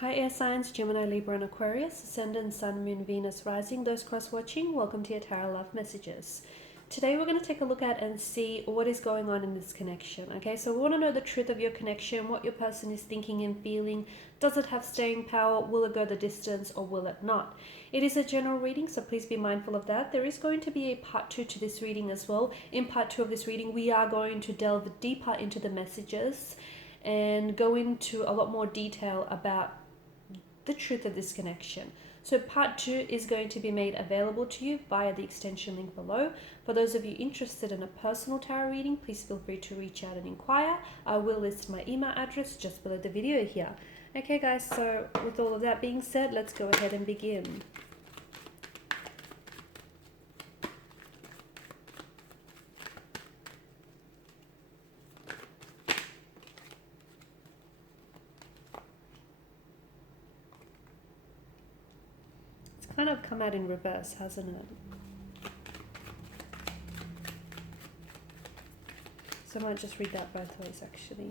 Hi air signs, Gemini, Libra and Aquarius, Ascendant, Sun, Moon, Venus, Rising. Those cross-watching, welcome to your Tarot Love Messages. Today we're going to take a look at and see what is going on in this connection. Okay, so we want to know the truth of your connection, what your person is thinking and feeling. Does it have staying power? Will it go the distance or will it not? It is a general reading, so please be mindful of that. There is going to be a part 2 to this reading as well. In part 2 of this reading, we are going to delve deeper into the messages and go into a lot more detail about the truth of this connection. So part 2 is going to be made available to you via the extension link below. For those of you interested in a personal tarot reading, please feel free to reach out and inquire. I will list my email address just below the video here. Okay guys, so with all of that being said, let's go ahead and begin. Kind of come out in reverse, hasn't it? So I might just read that both ways actually.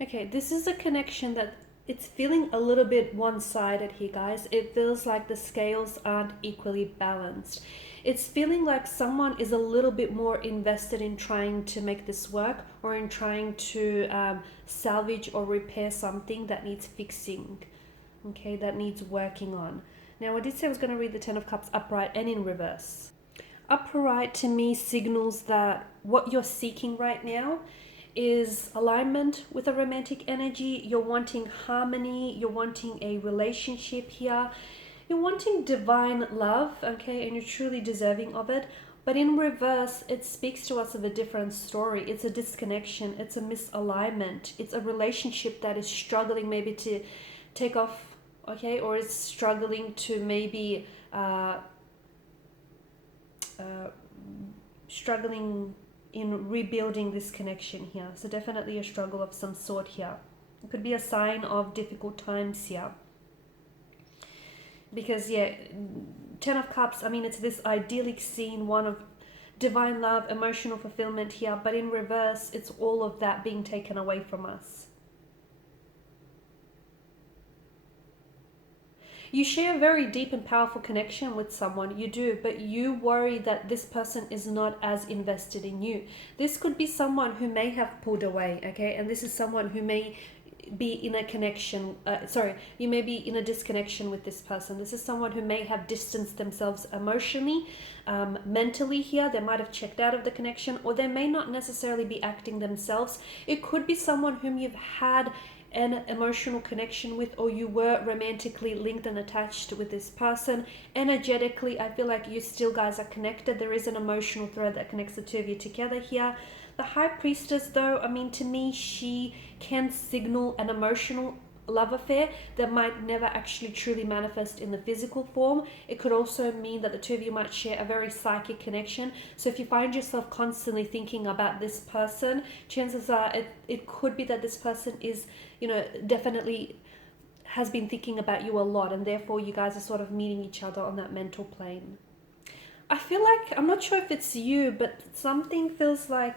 Okay, this is a connection that it's feeling a little bit one-sided here, guys. It feels like the scales aren't equally balanced. It's feeling like someone is a little bit more invested in trying to make this work or in trying to salvage or repair something that needs fixing, okay, that needs working on. Now, I did say I was going to read the Ten of Cups upright and in reverse. Upright to me signals that what you're seeking right now is alignment with a romantic energy. You're wanting harmony, you're wanting a relationship here, you're wanting divine love, okay, and you're truly deserving of it. But in reverse, it speaks to us of a different story. It's a disconnection, it's a misalignment, it's a relationship that is struggling maybe to take off, okay, or is struggling to maybe struggling in rebuilding this connection here. So definitely a struggle of some sort here. It could be a sign of difficult times here. Because yeah, Ten of Cups, I mean, it's this idyllic scene, one of divine love, emotional fulfillment here, but in reverse, it's all of that being taken away from us. You share a very deep and powerful connection with someone, you do, but you worry that this person is not as invested in you. This could be someone who may have pulled away, okay? And this is someone who may be in a connection, you may be in a disconnection with this person. This is someone who may have distanced themselves emotionally, mentally here. They might have checked out of the connection, or they may not necessarily be acting themselves. It could be someone whom you've had an emotional connection with, or you were romantically linked and attached with this person. Energetically, I feel like you still guys are connected. There is an emotional thread that connects the two of you together here. The High Priestess, though, I mean, to me, she can signal an emotional love affair that might never actually truly manifest in the physical form. It could also mean that the two of you might share a very psychic connection. So if you find yourself constantly thinking about this person, chances are it could be that this person is, you know, definitely has been thinking about you a lot, and therefore you guys are sort of meeting each other on that mental plane. I feel like, I'm not sure if it's you, but something feels like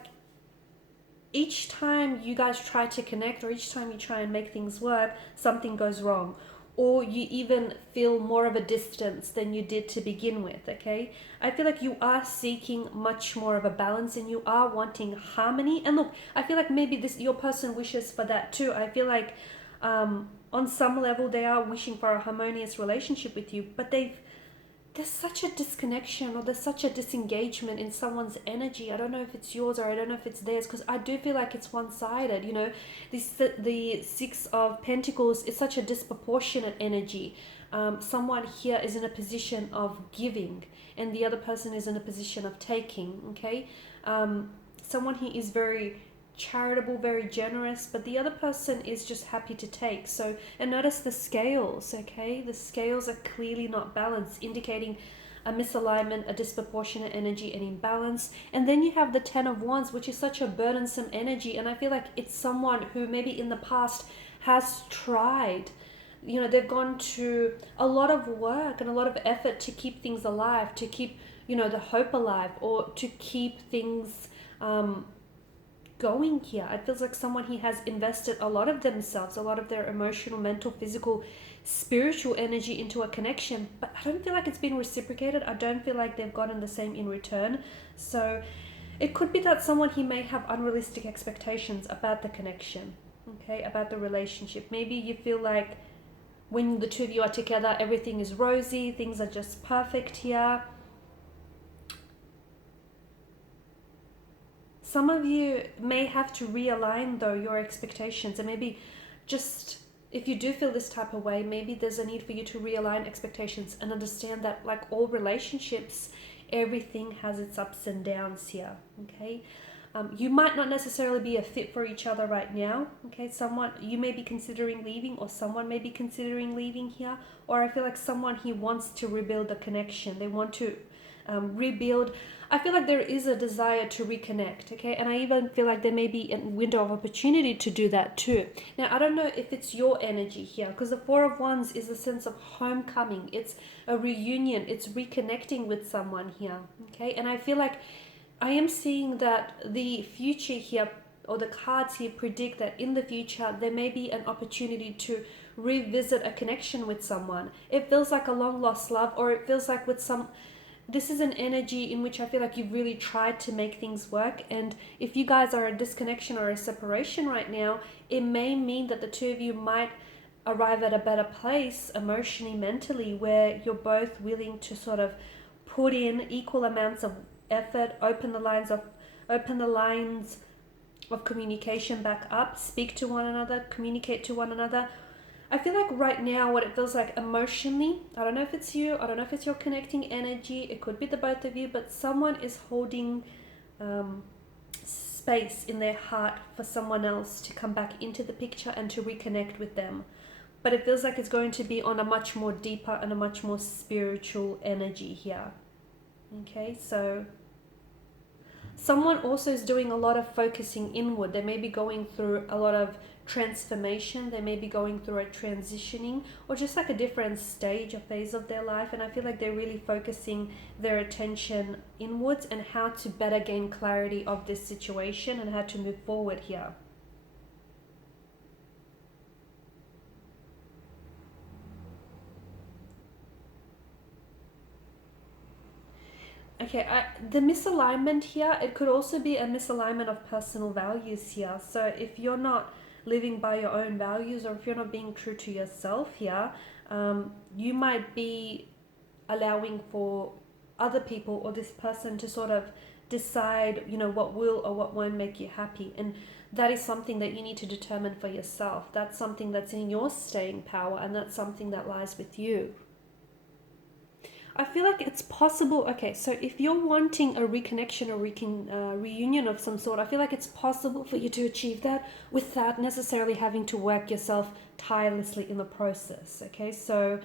each time you guys try to connect, or each time you try and make things work, something goes wrong, or you even feel more of a distance than you did to begin with, okay? I feel like you are seeking much more of a balance, and you are wanting harmony. And look, I feel like maybe your person wishes for that too. I feel like on some level they are wishing for a harmonious relationship with you, but there's such a disconnection, or there's such a disengagement in someone's energy. I don't know if it's yours, or I don't know if it's theirs, because I do feel like it's one-sided, you know. The Six of Pentacles is such a disproportionate energy. Someone here is in a position of giving, and the other person is in a position of taking, okay? Someone here is very charitable, very generous, but the other person is just happy to take. So, and notice the scales, okay? The scales are clearly not balanced, indicating a misalignment, a disproportionate energy and imbalance. And then you have the 10 of Wands, which is such a burdensome energy. And I feel like it's someone who maybe in the past has tried, you know, they've gone to a lot of work and a lot of effort to keep things alive, to keep, you know, the hope alive, or to keep things going here. It feels like someone he has invested a lot of themselves, a lot of their emotional, mental, physical, spiritual energy into a connection, but I don't feel like it's been reciprocated. I don't feel like they've gotten the same in return. So it could be that someone he may have unrealistic expectations about the connection, okay, about the relationship. Maybe you feel like when the two of you are together, everything is rosy, things are just perfect here. Some of you may have to realign though your expectations, and maybe just, if you do feel this type of way, maybe there's a need for you to realign expectations and understand that, like all relationships, everything has its ups and downs here, okay? You might not necessarily be a fit for each other right now, okay? Someone, you may be considering leaving, or someone may be considering leaving here, or I feel like someone he wants to rebuild the connection. They want to rebuild. I feel like there is a desire to reconnect, okay? And I even feel like there may be a window of opportunity to do that too. Now, I don't know if it's your energy here, because the Four of Wands is a sense of homecoming. It's a reunion. It's reconnecting with someone here, okay? And I feel like I am seeing that the future here, or the cards here predict that in the future, there may be an opportunity to revisit a connection with someone. It feels like a long lost love, or it feels like with some, this is an energy in which I feel like you've really tried to make things work. And if you guys are a disconnection or a separation right now, it may mean that the two of you might arrive at a better place emotionally, mentally, where you're both willing to sort of put in equal amounts of effort, open the lines of communication back up, speak to one another, communicate to one another. I feel like right now what it feels like emotionally, I don't know if it's you, I don't know if it's your connecting energy, it could be the both of you, but someone is holding space in their heart for someone else to come back into the picture and to reconnect with them. But it feels like it's going to be on a much more deeper and a much more spiritual energy here. Okay, so someone also is doing a lot of focusing inward. They may be going through a lot of transformation. They may be going through a transitioning, or just like a different stage or phase of their life. And I feel like they're really focusing their attention inwards and how to better gain clarity of this situation and how to move forward here. Okay, the misalignment here, it could also be a misalignment of personal values here. So if you're not living by your own values, or if you're not being true to yourself here, you might be allowing for other people or this person to sort of decide, you know, what will or what won't make you happy. And that is something that you need to determine for yourself. That's something that's in your staying power, and that's something that lies with you. I feel like it's possible. Okay, so if you're wanting a reconnection or reunion of some sort, I feel like it's possible for you to achieve that without necessarily having to work yourself tirelessly in the process. Okay, so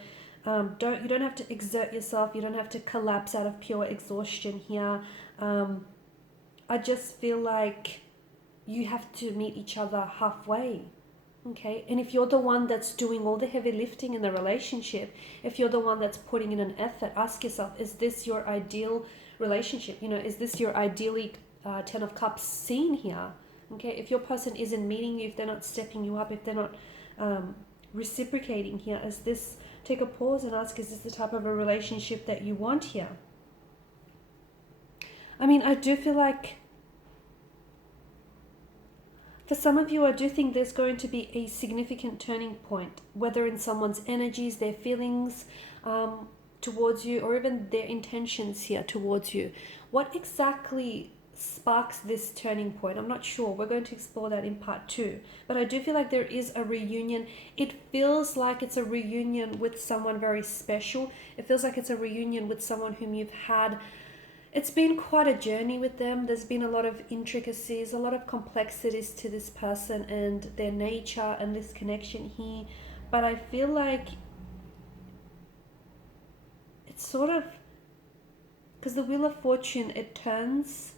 you don't have to exert yourself. You don't have to collapse out of pure exhaustion here. I just feel like you have to meet each other halfway. Okay, and if you're the one that's doing all the heavy lifting in the relationship, if you're the one that's putting in an effort, ask yourself, is this your ideal relationship? You know, is this your ideally 10 of cups scene here? Okay, if your person isn't meeting you, if they're not stepping you up, if they're not reciprocating here, is this, take a pause and ask, is this the type of a relationship that you want here? I mean, I do feel like for some of you, I do think there's going to be a significant turning point, whether in someone's energies, their feelings towards you, or even their intentions here towards you. What exactly sparks this turning point? I'm not sure. We're going to explore that in part 2. But I do feel like there is a reunion. It feels like it's a reunion with someone very special. It feels like it's a reunion with someone whom you've had It's been quite a journey with them. There's been a lot of intricacies, a lot of complexities to this person and their nature and this connection here. But I feel like it's sort of, because the Wheel of Fortune, it turns,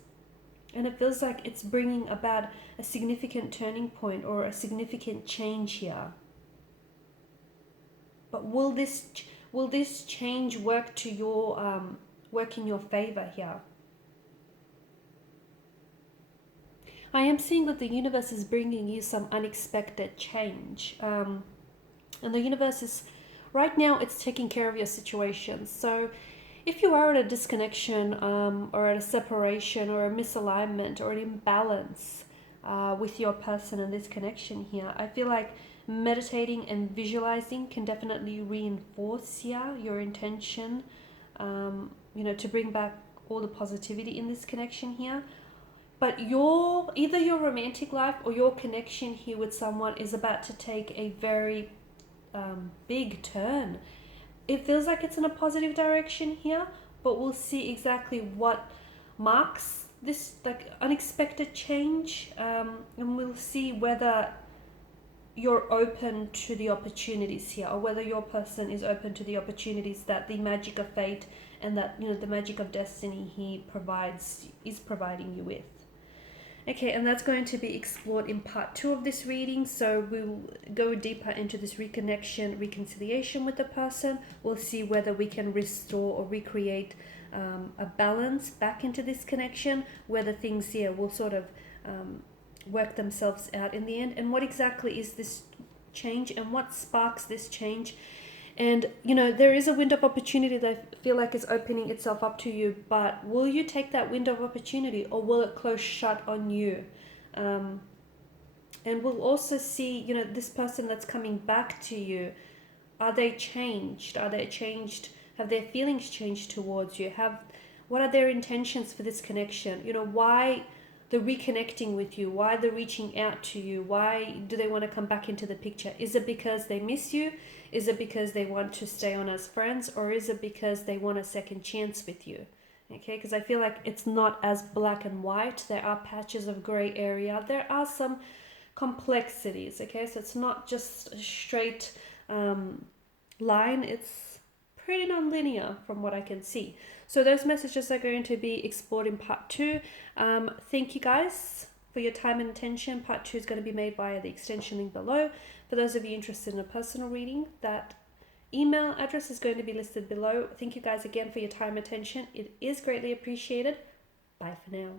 and it feels like it's bringing about a significant turning point or a significant change here. But will this change work to your work in your favor here? I am seeing that the universe is bringing you some unexpected change, and the universe is right now, it's taking care of your situation. So if you are at a disconnection, or at a separation or a misalignment or an imbalance with your person and this connection here, I feel like meditating and visualizing can definitely reinforce here your intention, to bring back all the positivity in this connection here. But either your romantic life or your connection here with someone is about to take a very big turn. It feels like it's in a positive direction here, but we'll see exactly what marks this like unexpected change, and we'll see whether you're open to the opportunities here, or whether your person is open to the opportunities that the magic of fate and that the magic of destiny he is providing you with. Okay, and that's going to be explored in part 2 of this reading. So we'll go deeper into this reconnection, reconciliation with the person. We'll see whether we can restore or recreate a balance back into this connection, whether things here will sort of work themselves out in the end, and what exactly is this change and what sparks this change. And there is a window of opportunity that I feel like is opening itself up to you, but will you take that window of opportunity, or will it close shut on you? And we'll also see, this person that's coming back to you, are they changed? Have their feelings changed towards you? What are their intentions for this connection? Why the reconnecting with you? Why the reaching out to you? Why do they want to come back into the picture? Is it because they miss you? Is it because they want to stay on as friends? Or is it because they want a second chance with you? Okay, because I feel like it's not as black and white. There are patches of gray area. There are some complexities, okay? So it's not just a straight line. It's pretty non-linear from what I can see. So those messages are going to be explored in part 2. Thank you guys for your time and attention. Part 2 is going to be made via the extension link below. For those of you interested in a personal reading, that email address is going to be listed below. Thank you guys again for your time and attention. It is greatly appreciated. Bye for now.